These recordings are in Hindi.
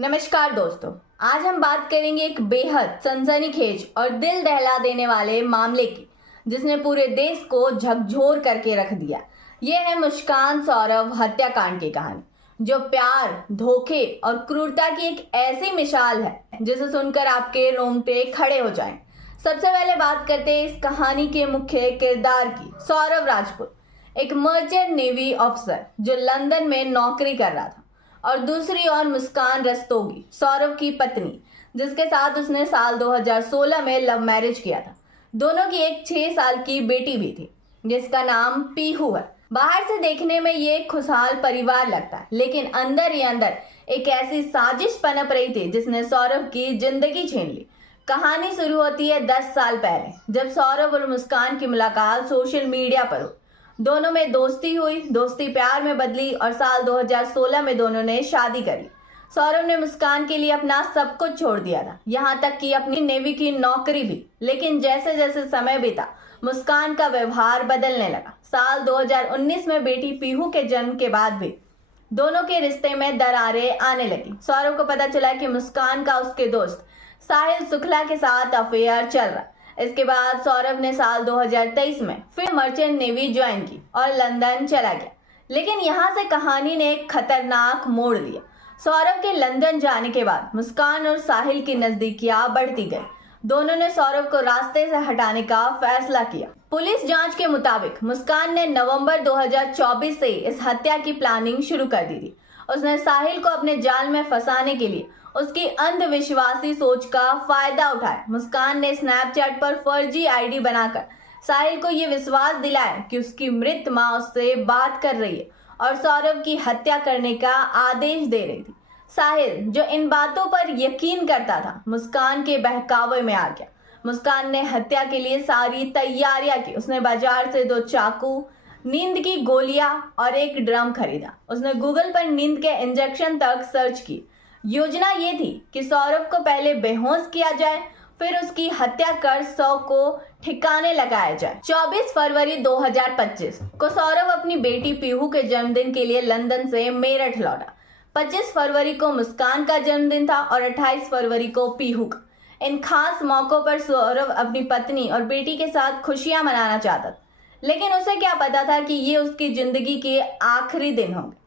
नमस्कार दोस्तों, आज हम बात करेंगे एक बेहद सनसनीखेज और दिल दहला देने वाले मामले की, जिसने पूरे देश को झकझोर करके रख दिया। ये है मुस्कान सौरभ हत्याकांड की कहानी, जो प्यार, धोखे और क्रूरता की एक ऐसी मिसाल है जिसे सुनकर आपके रोंगटे खड़े हो जाएं। सबसे पहले बात करते हैं इस कहानी के मुख्य किरदार की। सौरभ राजपूत एक मर्चेंट नेवी ऑफिसर जो लंदन में नौकरी कर रहा था, और दूसरी ओर मुस्कान रस्तोगी, सौरभ की पत्नी, जिसके साथ उसने साल 2016 में लव मैरिज किया था। दोनों की एक 6 साल की बेटी भी थी, जिसका नाम पीहू है। बाहर से देखने में ये एक खुशहाल परिवार लगता है, लेकिन अंदर ही अंदर एक ऐसी साजिश पनप रही थी जिसने सौरभ की जिंदगी छीन ली। कहानी शुरू होती है 10 साल पहले, जब सौरभ और मुस्कान की मुलाकात सोशल मीडिया पर हुई। दोनों में दोस्ती हुई, दोस्ती प्यार में बदली और साल 2016 में दोनों ने शादी कर ली। सौरभ ने मुस्कान के लिए अपना सब कुछ छोड़ दिया था, यहाँ तक कि अपनी नेवी की नौकरी भी। लेकिन जैसे जैसे समय बीता, मुस्कान का व्यवहार बदलने लगा। साल 2019 में बेटी पीहू के जन्म के बाद भी दोनों के रिश्ते में दरारें आने लगी। सौरभ को पता चला कि मुस्कान का उसके दोस्त साहिल शुक्ला के साथ अफेयर चल रहा। इसके बाद सौरभ ने साल 2023 में फिर मर्चेंट नेवी ज्वाइन की और लंदन चला गया। लेकिन यहाँ से कहानी ने एक खतरनाक मोड़ लिया। सौरभ के लंदन जाने के बाद मुस्कान और साहिल की नजदीकियां बढ़ती गई। दोनों ने सौरभ को रास्ते से हटाने का फैसला किया। पुलिस जांच के मुताबिक मुस्कान ने नवंबर 2024 से इस हत्या की प्लानिंग शुरू कर दी थी। उसने साहिल को अपने जाल में फंसाने के लिए उसकी अंधविश्वासी सोच का फायदा उठाया। मुस्कान ने स्नैपचैट पर फर्जी आईडी बनाकर साहिल को यह विश्वास दिलाया कि उसकी मृत मां उससे बात कर रही है और सौरभ की हत्या करने का आदेश दे रही थी। साहिल, जो इन बातों पर यकीन करता था, मुस्कान के बहकावे में आ गया। मुस्कान ने हत्या के लिए सारी तैयारियां की। उसने बाजार से 2 चाकू, नींद की गोलियां और एक ड्रम खरीदा। उसने गूगल पर नींद के इंजेक्शन तक सर्च की। योजना ये थी कि सौरभ को पहले बेहोश किया जाए, फिर उसकी हत्या कर 100 को ठिकाने लगाया जाए। 24 फरवरी 2025 को सौरभ अपनी बेटी पीहू के जन्मदिन के लिए लंदन से मेरठ लौटा। 25 फरवरी को मुस्कान का जन्मदिन था और 28 फरवरी को पीहू का। इन खास मौकों पर सौरभ अपनी पत्नी और बेटी के साथ खुशियां मनाना चाहता था, लेकिन उसे क्या पता था कि ये उसकी जिंदगी के आखिरी दिन होंगे।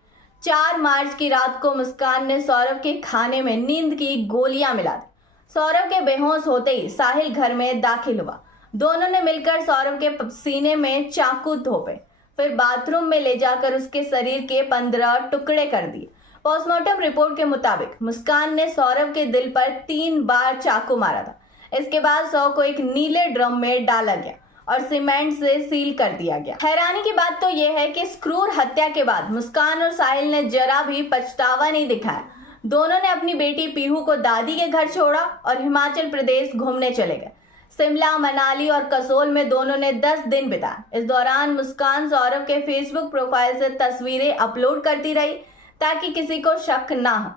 4 मार्च की रात को मुस्कान ने सौरभ के खाने में नींद की गोलियां मिला दी। सौरभ के बेहोश होते ही साहिल घर में दाखिल हुआ। दोनों ने मिलकर सौरभ के सीने में चाकू थोपे, फिर बाथरूम में ले जाकर उसके शरीर के 15 टुकड़े कर दिए। पोस्टमार्टम रिपोर्ट के मुताबिक मुस्कान ने सौरभ के दिल पर 3 बार चाकू मारा था। इसके बाद शव को एक नीले ड्रम में डाला गया और सीमेंट से सील कर दिया गया। हैरानी की बात तो यह है कि इस क्रूर हत्या के बाद मुस्कान और साहिल ने जरा भी पछतावा नहीं दिखाया। दोनों ने अपनी बेटी पीहू को दादी के घर छोड़ा और हिमाचल प्रदेश घूमने चले गए। शिमला, मनाली और कसोल में दोनों ने 10 दिन बिताए। इस दौरान मुस्कान सौरभ के फेसबुक प्रोफाइल से तस्वीरें अपलोड करती रही ताकि किसी को शक ना हो।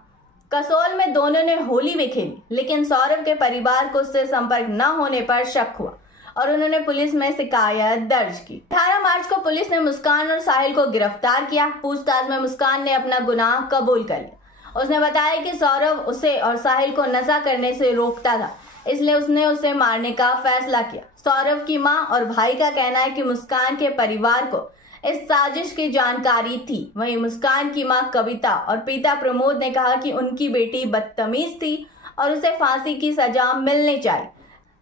कसोल में दोनों ने होली भी खेली, लेकिन सौरभ के परिवार को उससे संपर्क न होने पर शक हुआ और उन्होंने पुलिस में शिकायत दर्ज की। 18 मार्च को पुलिस ने मुस्कान और साहिल को गिरफ्तार किया। पूछताछ में मुस्कान ने अपना गुनाह कबूल कर लिया। उसने बताया कि सौरभ उसे और साहिल को नशा करने से रोकता था, इसलिए उसने उसे मारने का फैसला किया। सौरभ की मां और भाई का कहना है कि मुस्कान के परिवार को इस साजिश की जानकारी थी। वहीं मुस्कान की मां कविता और पिता प्रमोद ने कहा कि उनकी बेटी बदतमीज थी और उसे फांसी की सजा मिलनी चाहिए।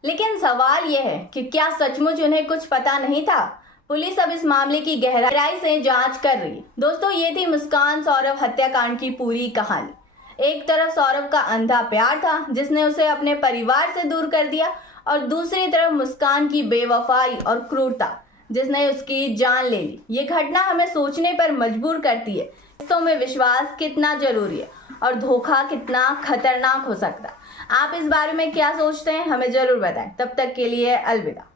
लेकिन सवाल यह है कि क्या सचमुच उन्हें कुछ पता नहीं था? पुलिस अब इस मामले की गहराई से जांच कर रही है। दोस्तों, ये थी मुस्कान सौरभ हत्याकांड की पूरी कहानी। एक तरफ सौरभ का अंधा प्यार था जिसने उसे अपने परिवार से दूर कर दिया, और दूसरी तरफ मुस्कान की बेवफाई और क्रूरता जिसने उसकी जान ले ली। ये घटना हमें सोचने पर मजबूर करती है, रिश्तों में विश्वास कितना जरूरी है और धोखा कितना खतरनाक हो सकता है। आप इस बारे में क्या सोचते हैं, हमें जरूर बताएं। तब तक के लिए अलविदा।